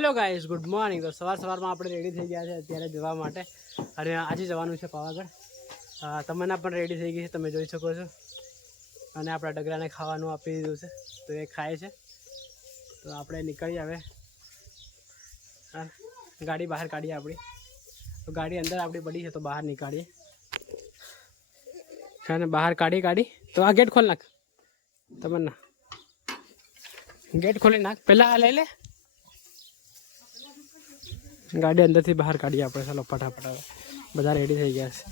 Hello guys, good morning. તો સવારમાં આપણે રેડી થઈ ગયા છે અત્યારે જવા માટે, અને આજે જવાનું છે પાવાગઢ। તમન્ના પણ રેડી થઈ ગઈ છે, તમે જોઈ શકો છો। અને આપણા ડગરાને ખાવાનું આપી દીધું છે, તો એ ખાય છે। તો આપણે નીકળીએ હવે। ગાડી બહાર કાઢીએ આપણી, તો ગાડી અંદર આપણી પડી છે, તો બહાર નીકાળીએ। અને બહાર કાઢી તો આ ગેટ ખોલ નાખ તમન્ના, ગેટ ખોલી નાખ પહેલાં। આ લઈ લે, ગાડી અંદરથી બહાર કાઢીએ આપણે। ચાલો ફટાફટ, હવે બધા રેડી થઈ ગયા છે।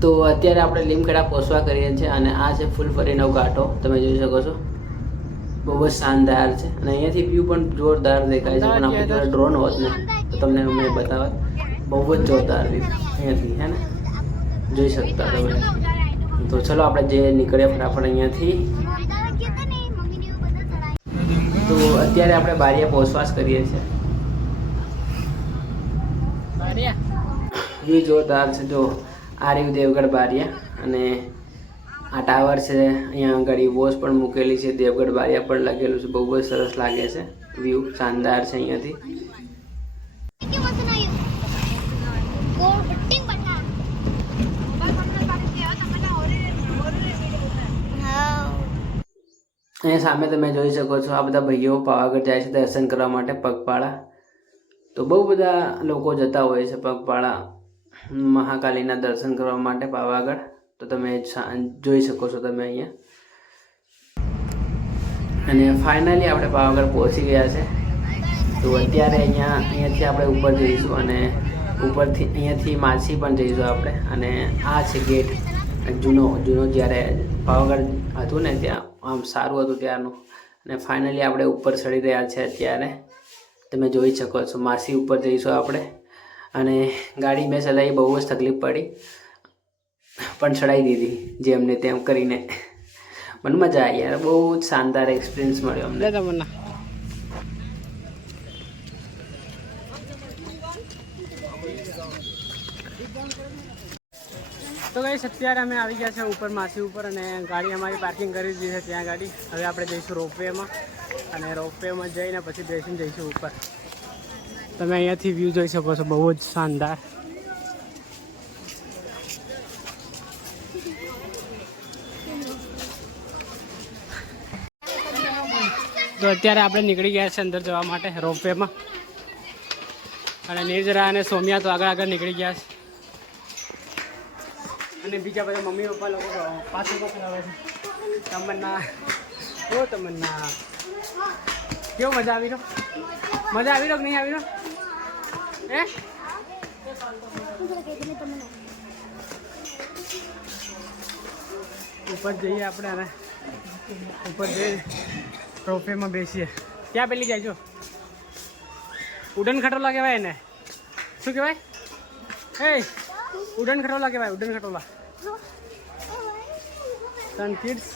તો અત્યારે આપણે લીમખેડા પહોંચવા કરીએ છીએ, અને આ છે ફૂલફરીનો ઘાટો, તમે જોઈ શકો છો। બહુ જ શાનદાર છે, અને અહીંયાથી વ્યૂ પણ જોરદાર દેખાય છે। પણ આપણે જોડે ડ્રોન હોત ને તો તમને અમે બતાવત, બહુ જ જોરદાર વ્યૂ અહીંયાથી, હે ને, જોઈ શકતા તમે। તો ચલો આપણે જે નીકળીએ ફટાફટ અહીંયાથી। તો અત્યારે આપણે બારિયા પહોંચવા જ કરીએ છીએ। વ્યૂ જોરદાર છે, જો આ રહ્યું દેવગઢ બારિયા, અને આ ટાવર છે। અહીંયા આગળ વોચ પણ મૂકેલી છે, દેવગઢ બારિયા પણ લગેલું છે। બહુ જ સરસ લાગે છે, વ્યૂ શાનદાર છે અહીંયાથી। અહીંયા સામે તમે જોઈ શકો છો, આ બધા ભાઈઓ પાવાગઢ જાય છે દર્શન કરવા માટે પગપાળા। તો બહુ બધા લોકો જતા હોય છે પગપાળા મહાકાલીના દર્શન કરવા માટે પાવાગઢ। તો તમે જોઈ શકો છો તમે અહીંયા। અને ફાઇનલી આપણે પાવાગઢ પહોંચી ગયા છે। તો અત્યારે અહીંયાથી આપણે ઉપર જઈશું, અને ઉપરથી અહીંયાથી માછી પણ જઈશું આપણે। અને આ છે ગેટ, જૂનો જ્યારે પાવાગઢ હતું ને ત્યાં આમ સારું હતું ત્યારનું। અને ફાઇનલી આપણે ઉપર ચડી રહ્યા છે અત્યારે, તમે જોઈ શકો છો। માસી ઉપર જઈશું આપણે, અને ગાડી મેં ચલાવી, બહુ જ તકલીફ પડી, પણ ચડાવી દીધી જેમને તેમ કરીને। મને મજા આવી યાર, બહુ જ શાનદાર એક્સપિરિયન્સ મળ્યો અમને। તો ગાઈસ, અત્યારે અમે આવી ગયા છે ઉપર માસી ઉપર, અને ગાડી અમારી પાર્કિંગ કરી દીધી છે ત્યાં ગાડી। હવે આપણે જઈશું રોપવેમાં, અને રોપવેમાં જઈને પછી બેસીને જઈશું ઉપર। તમે અહીંયાથી વ્યૂ જોઈ શકો છો, બહુ જ શાનદાર। તો અત્યારે આપણે નીકળી ગયા છે અંદર જવા માટે રોપવેમાં, અને નિર્જરા અને સોમિયા તો આગળ નીકળી ગયા છે, અને બીજા બધા મમ્મી પપ્પા લોકો પાછળ આવે છે। તમન્ના, ઓ તમન્ના, કેવો મજા આવી રહ્યો? મજા આવી રહ્યો કે નહીં આવી રહ્યો? ઉપર જઈએ આપણે, અને ઉપર જઈ રોપવેમાં બેસીએ। ક્યાં પેલી જાય છો? ઉડન ખટોલા કહેવાય ને? શું કહેવાય? ઉડન ખટોલા કહેવાય, ઉડન ખટોલા। સન કિડ્સ,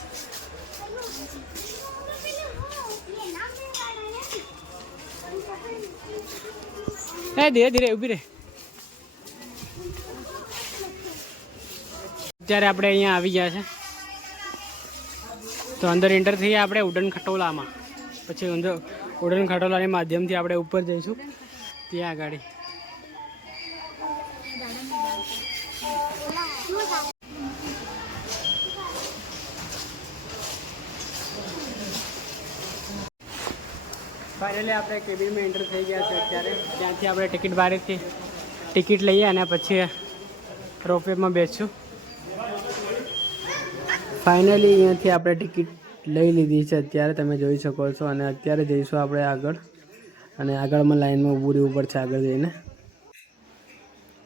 ધીરે ધીરે ઊભી રહે। અત્યારે આપણે અહીંયા આવી ગયા છે, તો અંદર એન્ટર થઈએ આપણે ઉડન ખટોલામાં। પછી ઉડન ખટોલાની માધ્યમથી આપણે ઉપર જઈશું ત્યાં આગળ। ફાઇનલી આપણે કેબિનમાં એન્ટર થઈ ગયા છે અત્યારે। ત્યાંથી આપણે ટિકિટ બારીથી ટિકિટ લઈએ, અને પછી રોપવેમાં બેસશું। ફાઇનલી અહીંયાથી આપણે ટિકિટ લઈ લીધી છે અત્યારે, તમે જોઈ શકો છો। અને અત્યારે જઈશું આપણે આગળ, અને આગળમાં લાઈનમાં ઊભું રહેવું પડશે આગળ જઈને।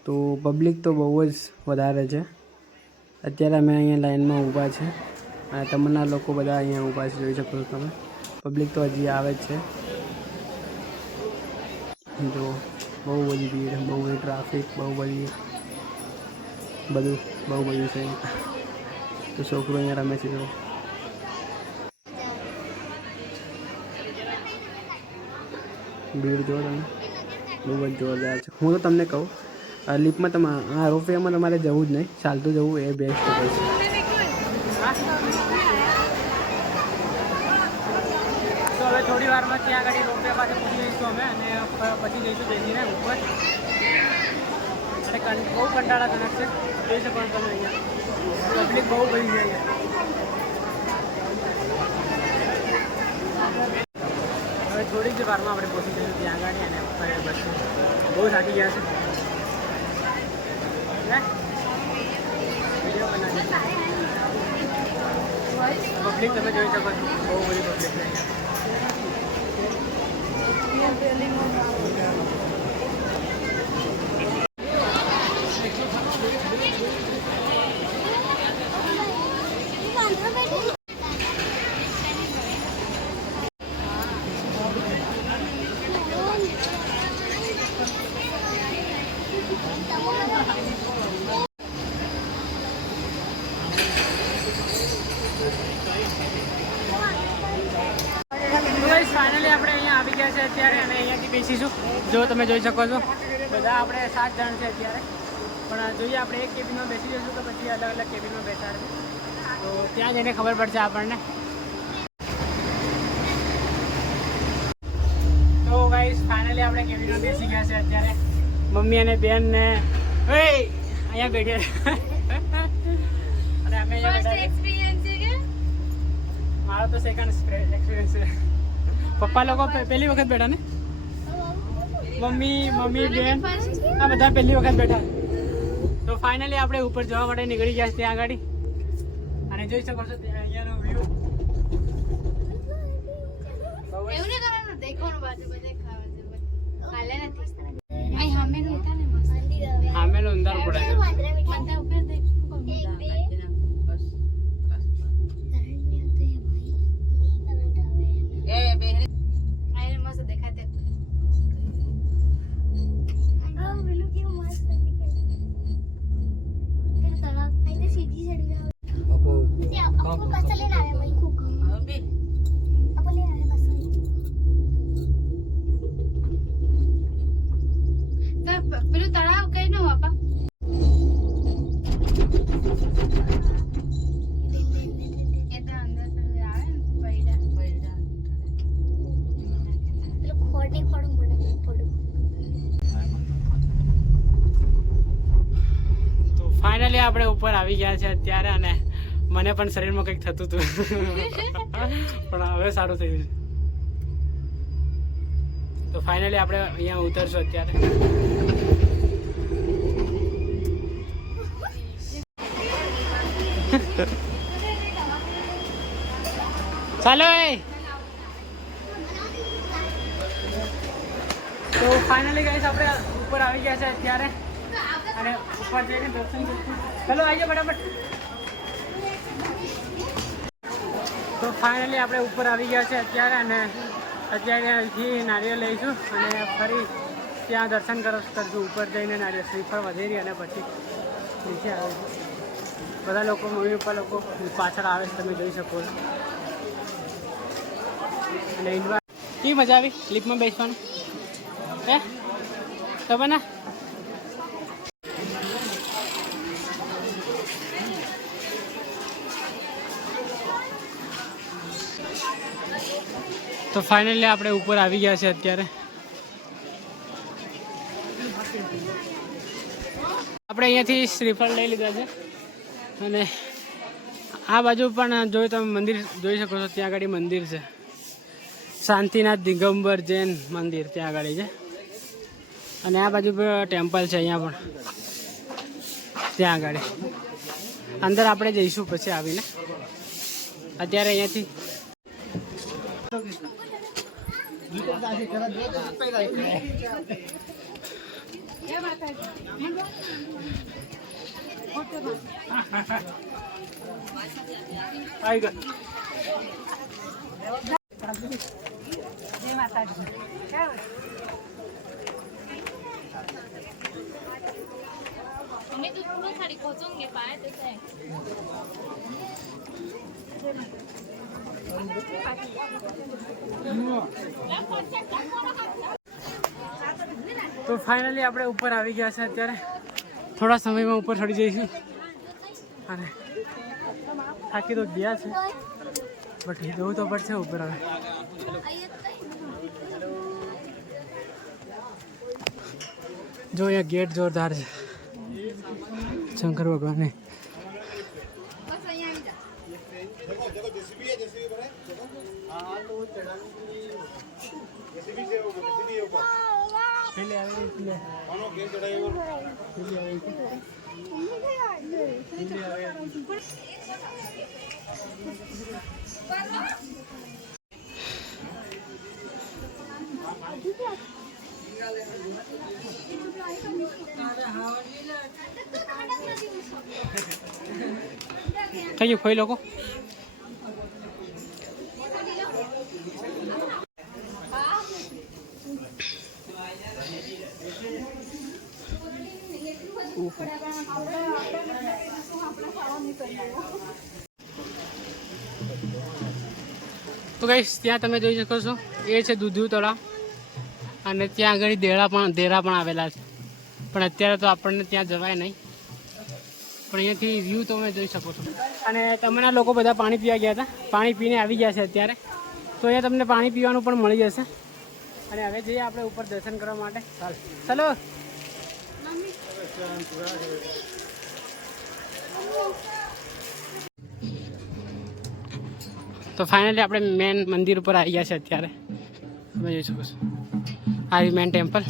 તો પબ્લિક તો બહુ જ વધારે છે. અત્યારે અમે અહીંયા લાઈનમાં ઊભા છે અને તમારા લોકો બધા અહીંયા ઊભા છે, જોઈ શકો છો તમે. પબ્લિક તો હજી આવે જ છે. જો બહુ બધી ભીડ, બહુ બધી ટ્રાફિક, બહુ બધું છે. તો છોકરો અહીંયા રમે છે. જો ભીડ જો તમે, બહુ જ જોરદાર છે. હું તો તમને કહું, લિફ્ટમાં આ રોપવેમાં તમારે જવું જ નહીં, ચાલતું જવું એ બેસ્ટ હોય છે. તો હવે થોડી વારમાં ત્યાં આગળ રોપવે પાસે પહોંચી જઈશું અમે અને પછી જઈશું બેસીને ઉપર. અને બહુ કંટાળાજનક છે, જોઈ શકો છો તમે. અહીંયા પબ્લિક બહુ બધી છે. હવે થોડી જ વારમાં આપણે પહોંચી જઈશું ત્યાં આગળ અને બસ બહુ થાકી ગયા છે. વિડીયો બનાવી પબ્લિક તમે જોઈ શકો છો, બહુ બધી પબ્લિક છે અહીંયા. ફાઇનલી આપણે અહીંયા આવી ગયા છે અત્યારે અને અહીંયાથી બેસીશું. જો તમે જોઈ શકો છો, બધા આપણે 7 જણ છે અત્યારે. પણ જોઈએ આપણે એક કેબિનમાં બેસી જઈશું તો પછી અલગ અલગ કેબિનમાં બેસાડશું. તો ત્યાં જઈને ખબર પડશે આપણને. તો ગાઈસ ફાઇનલી આપણે કેબિનમાં બેસી ગયા છે અત્યારે. મમ્મી અને બેન ને અહીંયા બેઠે અને અમે મારો તો સેકન્ડ એક્સપિરિયન્સ છે. પપ્પા લોકો પહેલી વખત બેઠા ને, મમ્મી બેન આ બધા પહેલી વખત બેઠા. તો ફાઇનલી આપણે ઉપર જવા માટે નીકળી ગયા છે ત્યાં આગળ. અને જોઈ શકો છો અહીંયાનો વ્યૂ. સામેનો અંધાર પડે છે. પેલું તળાવ કઈ નું બાપા? તો ફાઇનલી આપણે ઉપર આવી ગયા છે અત્યારે અને મને પણ શરીરમાં કંઈક થતું હતું પણ હવે સારું થયું છે. તો ફાઇનલી આપણે અહીંયા ઉતરશું અત્યારે. ચાલો તો ફાઇનલી ગાઈસ આપણે ઉપર આવી ગયા છે અત્યારે અને ઉપર જઈને દર્શન કરીશું. ચલો આવી જાઓ ફટાફટ. તો ફાઇનલી આપણે ઉપર આવી ગયા છે અત્યારે અને અત્યારે અહીંથી નારિયેળ લઈશું અને ફરી ત્યાં દર્શન કરશું. ઉપર જઈને નારિયેળ શ્રીફળ વધેરી અને પછી નીચે આવીશું. બધા લોકો મમ્મી પપ્પા લોકો પાછળ આવે છે, તમે જોઈ શકો છો. અને કેવી મજા આવી લિફ્ટમાં બેસવાનું હે ખબર ના? તો ફાઇનલી આપણે ઉપર આવી ગયા છે અત્યારે. આપણે અહીંયાથી શ્રીફળ લઈ લીધા છે અને આ બાજુ પણ જો તમે મંદિર જોઈ શકો છો, ત્યાં આગળ મંદિર છે શાંતિનાથ દિગંબર જૈન મંદિર ત્યાં આગળ છે. અને આ બાજુ પણ ટેમ્પલ છે અહીંયા પણ ત્યાં આગળ. અંદર આપણે જઈશું પછી આવીને. અત્યારે અહીંયાથી તો ફાઇનલી આપણે ઉપર આવી ગયા છે અત્યારે થોડા સમયમાં ઉપર ચડી જઈશું અને થાકી તો ગયા છે બટ જવું તો પડશે ઉપર હવે જો અહીંયા ગેટ જોરદાર છે શંકર ભગવાનને કઈ ખોઈ લોકો તો ગાઈસ ત્યાં તમે જોઈ શકો છો એ છે દૂધિયું તળાવ અને ત્યાં આગળ દેરા પણ આવેલા છે પણ અત્યારે તો આપણને ત્યાં જવાય નહીં પણ અહીંયાથી વ્યૂ તમે જોઈ શકો છો અને તમને લોકો બધા પાણી પીવા ગયા હતા પાણી પીને આવી ગયા છે અત્યારે તો અહીંયા તમને પાણી પીવાનું પણ મળી જશે અને હવે જઈએ આપણે ઉપર દર્શન કરવા માટે ચાલો તો ફાઇનલી આપણે મેન મંદિર ઉપર આવી ગયા છે અત્યારે તમે જોઈ શકો છો આ મેન ટેમ્પલ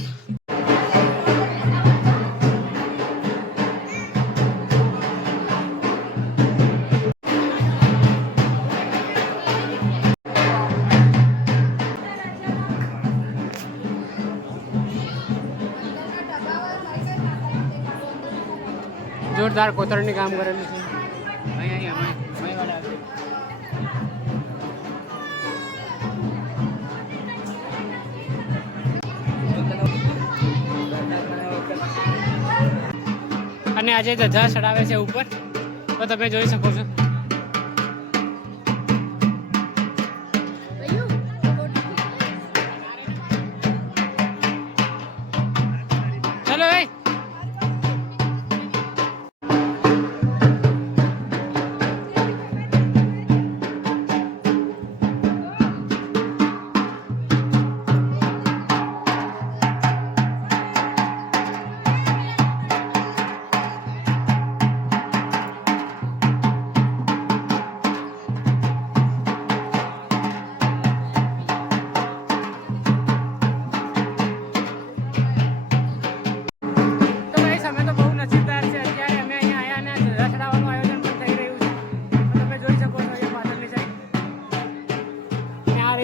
જોરદાર કોતરણી કામ કરેલું છે અને આજે ધજા ચડાવે છે ઉપર તો તમે જોઈ શકો છો ચલો ભાઈ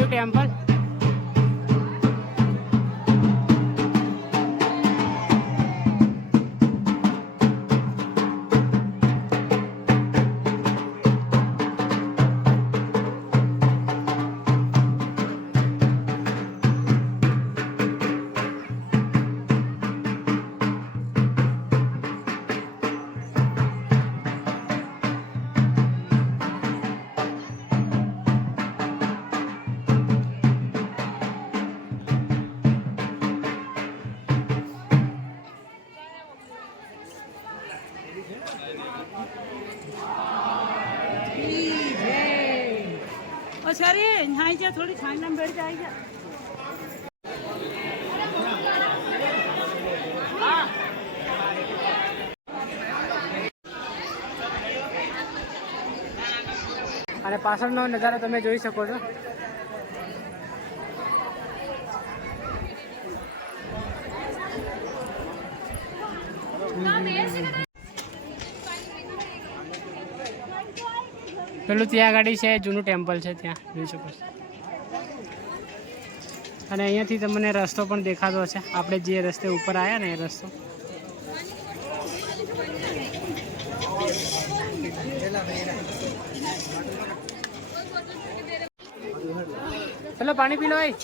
ટેમ્પલ सर यहाँ जा थोड़ी छान में बैठ जाएगा અને પાછળનો નજારો તમે જોઈ શકો છો પેલું ત્યાં આગળ છે જૂનું ટેમ્પલ છે ત્યાં જોઈ શકો છો અને અહીંયાથી તમને રસ્તો પણ દેખાતો હશે, આપણે જે રસ્તે ઉપર આવ્યા ને એ રસ્તો. ચલો પાણી પી લો ભાઈ.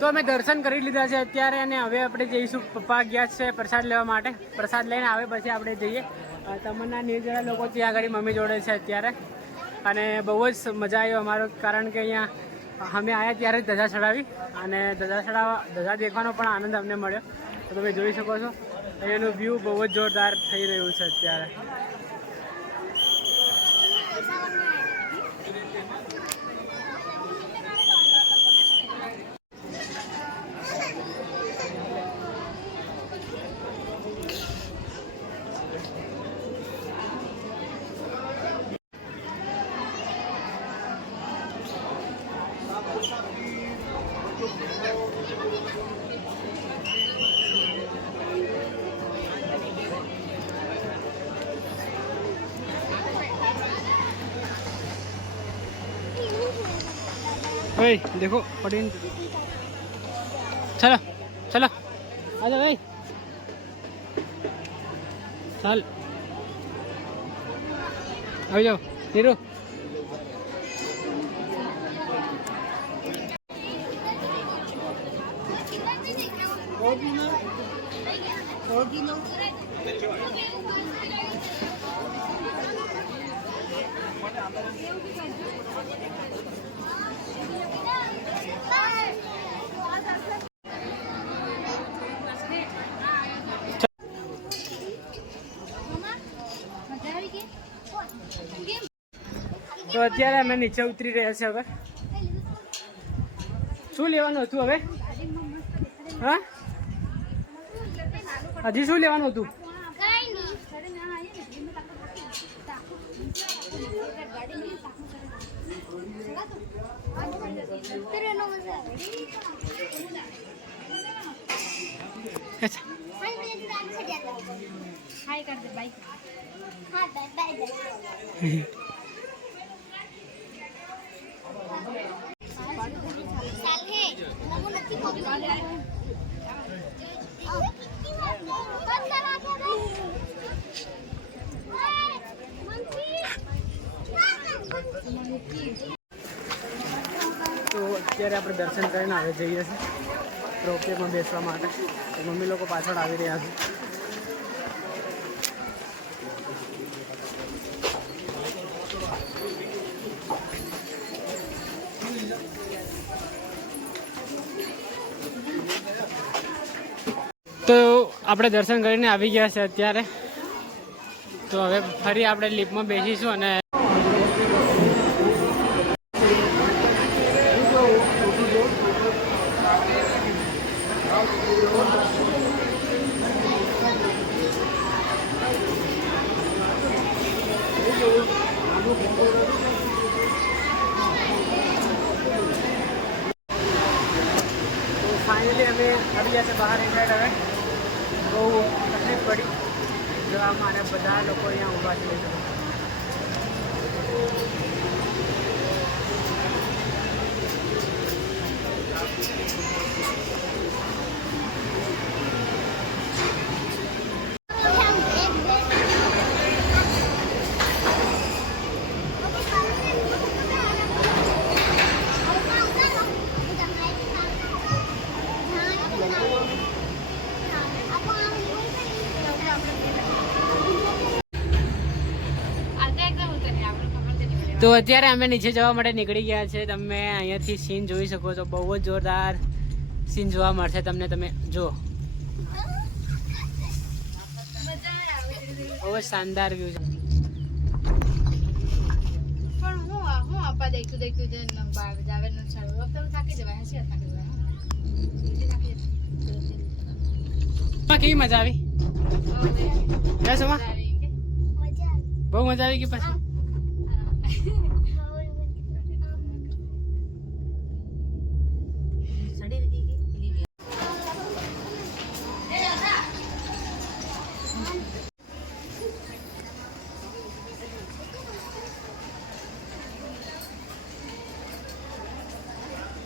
તો અમે દર્શન કરી લીધા છે અત્યારે, અને હવે આપણે જઈશું. પપ્પા ગયા છે પ્રસાદ લેવા માટે, પ્રસાદ લઈને આવે પછી આપણે જઈએ. તમન્ના નિર્જળા લોકો ત્યાં આગળ મમ્મી જોડે છે અત્યારે, અને બહુ જ મજા આવી અમારો, કારણ કે અહીંયા અમે આવ્યા ત્યારે જ ધજા ચડાવી, અને ધજા દેખવાનો પણ આનંદ અમને મળ્યો. તો તમે જોઈ શકો છો અહીંયાનું વ્યૂ બહુ જ જોરદાર થઈ રહ્યું છે અત્યારે. ओए देखो पटेन, चलो चलो आ जाओ भाई, चल आ जाओ नीरू. તો અત્યારે અમે નીચે ઉતરી રહ્યા છે. હવે શું લેવાનું હતું? હવે હા હજી શું લેવાનું હતું? તો અત્યારે આપણે દર્શન કરીને હવે જઈએ છીએ રોપવેમાં બેસવા માટે. તો મમ્મી લોકો પાછળ આવી રહ્યા છે. તો આપણે દર્શન કરીને આવી ગયા છે અત્યારે. તો હવે ફરી આપણે લિફ્ટમાં બેસીશું અને ફાઇનલી અમે આવી ગયા છે બહાર. એક સાઈડ હવે બહુ તકલીફ પડી જવા માટે, બધા લોકો અહીંયા ઊભા છે. તો અત્યારે અમે નીચે જવા માટે નીકળી ગયા છે. તમે અહીંયાથી સીન જોઈ શકો છો, બહુ જ જોરદાર સીન જોવા મળશે તમને. તમે જો બહુ જ શાનદાર વ્યૂ છે. કેવી મજા આવી? બહુ મજા આવી ગઈ. પછી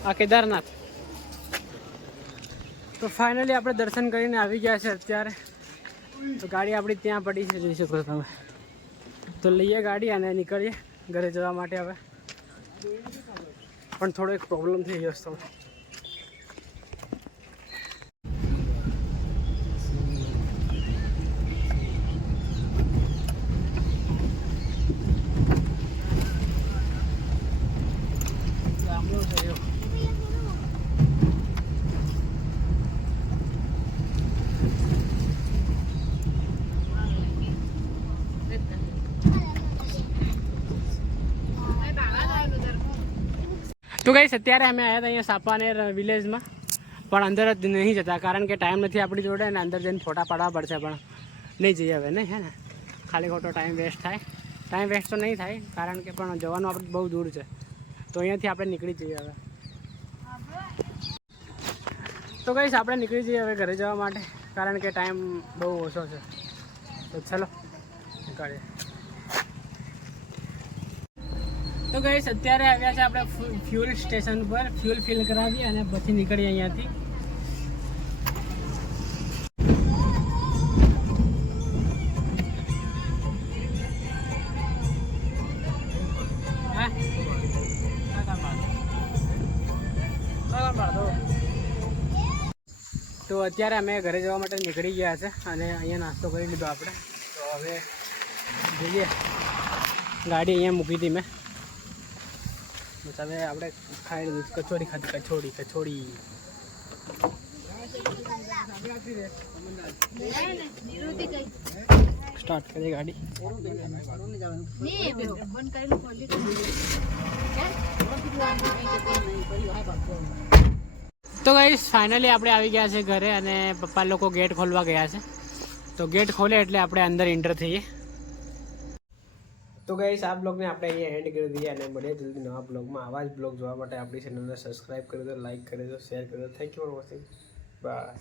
આ કેદારનાથ. તો ફાઇનલી આપણે દર્શન કરીને આવી ગયા છે અત્યારે. તો ગાડી આપણી ત્યાં પડી છે, જોઈ શકો તમે. તો લઈએ ગાડી અને નીકળીએ ઘરે જવા માટે. હવે પણ થોડો એક પ્રોબ્લેમ થઈ ગયો છે. તો ગાઈસ અત્યારે અમે આવ્યા હતા અહીંયા સાપાનેર વિલેજમાં, પણ અંદર જ નહીં જતા કારણ કે ટાઈમ નથી આપણી જોડે અને અંદર જઈને ફોટા પાડવા પડશે. પણ નહીં જઈએ હવે, નહીં હે ને, ખાલી ખોટો ટાઈમ વેસ્ટ થાય. ટાઈમ વેસ્ટ તો નહીં થાય કારણ કે પણ જવાનું આપણે બહુ દૂર છે. તો અહીંયાથી આપણે નીકળી જઈએ હવે. તો ગાઈસ આપણે નીકળી જઈએ હવે ઘરે જવા માટે કારણ કે ટાઈમ બહુ ઓછો છે. તો ચલો નીકળીએ. તો ગાઈસ અત્યારે આવ્યા છે આપણે ફ્યુલ સ્ટેશન પર. ફ્યુલ ફિલ કરાવીએ અને પછી નીકળીએ અહીંયાથી. તો અત્યારે અમે ઘરે જવા માટે નીકળી ગયા છે અને અહીંયા નાસ્તો કરી લીધો આપણે. તો હવે જઈએ. ગાડી અહીંયા મૂકી હતી મેં. બસ હવે આપણે ખાઈ લીધું. કચોરી ખાધી. કચોરી સ્ટાર્ટ કરીએ ગાડી. તો ગાઈસ ફાઇનલી આપણે આવી ગયા છે ઘરે અને પપ્પા લોકો ગેટ ખોલવા ગયા છે. તો ગેટ ખોલે એટલે આપણે અંદર એન્ટર થઈએ. તો ગાઈસ આ બ્લોગને આપણે અહીંયા એન્ડ કરી દઈએ અને મળીએ જલ્દી નવા બ્લોગમાં. આવા જ બ્લોગ જોવા માટે આપણી ચેનલને સબસ્ક્રાઈબ કરી દો, લાઈક કરી દો, શેર કરી દો. Thank you for watching. By.